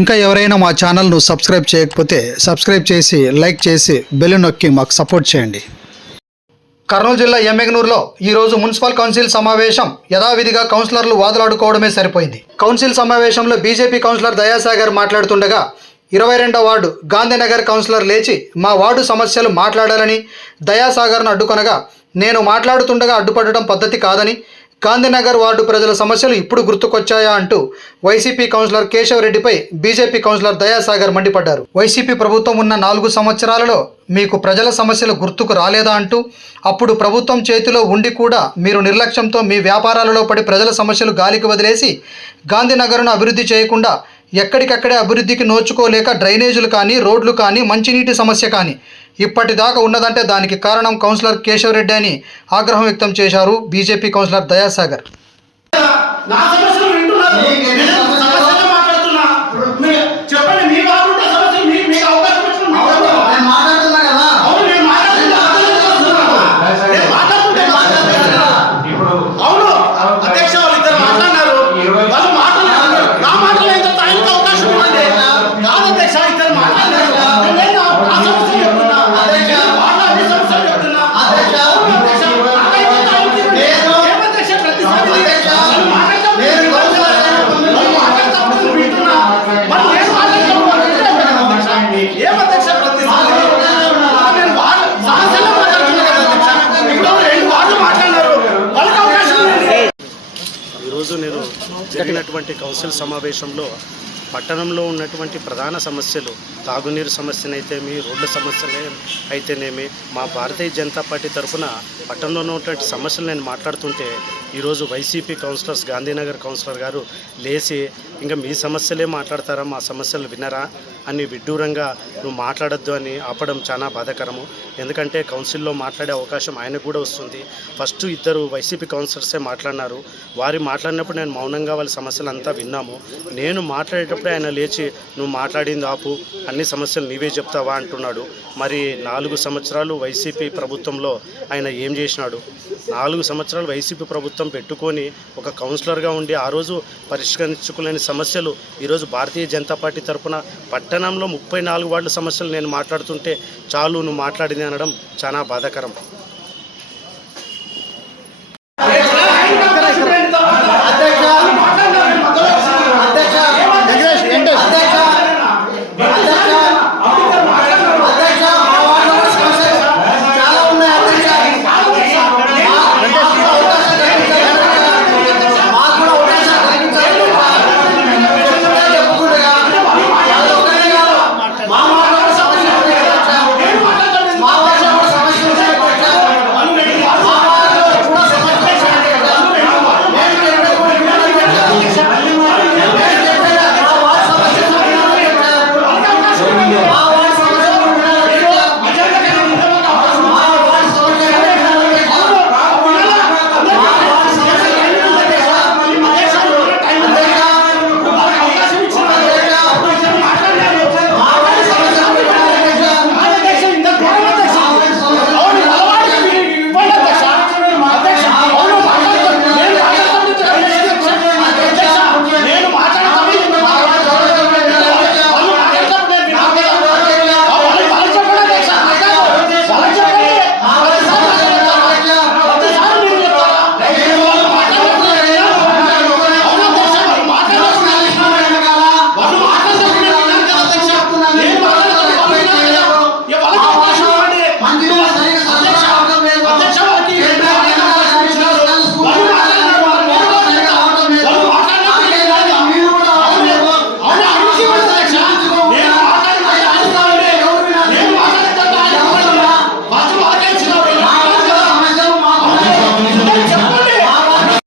ఇంకా ఎవరైనా మా ఛానల్ను సబ్స్క్రైబ్ చేయకపోతే సబ్స్క్రైబ్ చేసి లైక్ చేసి బెల్ నొక్కి మాకు సపోర్ట్ చేయండి. కర్నూలు జిల్లా ఎమ్మెగనూరులో ఈరోజు మున్సిపల్ కౌన్సిల్ సమావేశం. యథావిధిగా కౌన్సిలర్లు వాదులాడుకోవడమే సరిపోయింది. కౌన్సిల్ సమావేశంలో బీజేపీ కౌన్సిలర్ దయాసాగర్ మాట్లాడుతుండగా ఇరవై రెండవ వార్డు గాంధీనగర్ కౌన్సిలర్ లేచి మా వార్డు సమస్యలు మాట్లాడాలని దయాసాగర్ను అడ్డుకొనగా నేను మాట్లాడుతుండగా అడ్డుపడటం పద్ధతి కాదని గాంధీనగర్ వార్డు ప్రజల సమస్యలు ఇప్పుడు గుర్తుకొచ్చాయా అంటూ వైసీపీ కౌన్సిలర్ కేశవరెడ్డిపై బీజేపీ కౌన్సిలర్ దయాసాగర్ మండిపడ్డారు. వైసీపీ ప్రభుత్వం ఉన్న నాలుగు సంవత్సరాలలో మీకు ప్రజల సమస్యలు గుర్తుకు రాలేదా అంటూ అప్పుడు ప్రభుత్వం చేతిలో ఉండి కూడా మీరు నిర్లక్ష్యంతో మీ వ్యాపారాలలో పడి ప్రజల సమస్యలు గాలికి వదిలేసి గాంధీనగర్ను అభివృద్ధి చేయకుండా ఎక్కడికక్కడే అభివృద్ధికి నోచుకోలేక డ్రైనేజీలు కానీ రోడ్లు కానీ మంచినీటి సమస్య కానీ ఇప్పటిదాకా ఉన్నదంటే దానికి కారణం కౌన్సిలర్ కేశవ్ రెడ్డి అని ఆగ్రహం వ్యక్తం చేశారు బీజేపీ కౌన్సిలర్ దయాసాగర్. ఈరోజు నేను జరిగినటువంటి కౌన్సిల్ సమావేశంలో పట్టణంలో ఉన్నటువంటి ప్రధాన సమస్యలు తాగునీరు సమస్యనైతేమి రోడ్ల సమస్యలే అయితేనేమి మా భారతీయ జనతా పార్టీ తరఫున పట్టణంలో ఉన్నటువంటి సమస్యలు నేను మాట్లాడుతుంటే ఈరోజు వైసీపీ కౌన్సిలర్స్ గాంధీనగర్ కౌన్సిలర్ గారు లేచి ఇంకా మీ సమస్యలే మాట్లాడతారా? మా సమస్యలు వినరా? అని విడ్డూరంగా నువ్వు మాట్లాడొద్దు అని ఆపడం చాలా బాధాకరము. ఎందుకంటే కౌన్సిల్లో మాట్లాడే అవకాశం ఆయనకు కూడా వస్తుంది. ఫస్ట్ ఇద్దరు వైసీపీ కౌన్సిలర్సే మాట్లాడినారు. వారి మాట్లాడినప్పుడు నేను మౌనంగా వాళ్ళ సమస్యలు అంతా విన్నాము. నేను మాట్లాడేటప్పుడు ఆయన లేచి నువ్వు మాట్లాడింది ఆపు అన్ని సమస్యలు నీవే చెప్తావా? అంటున్నాడు. మరి నాలుగు సంవత్సరాలు వైసీపీ ప్రభుత్వంలో ఆయన ఏం చేసినాడు? నాలుగు సంవత్సరాలు వైసీపీ ప్రభుత్వం పెట్టుకొని ఒక కౌన్సిలర్గా ఉండి ఆ రోజు పరిష్కరించుకోలేని సమస్యలు ఈరోజు భారతీయ జనతా పార్టీ తరఫున పట్టణంలో ముప్పై నాలుగు వార్డుల సమస్యలు నేను మాట్లాడుతుంటే చాలు నువ్వు మాట్లాడింది అనడం చాలా బాధాకరం.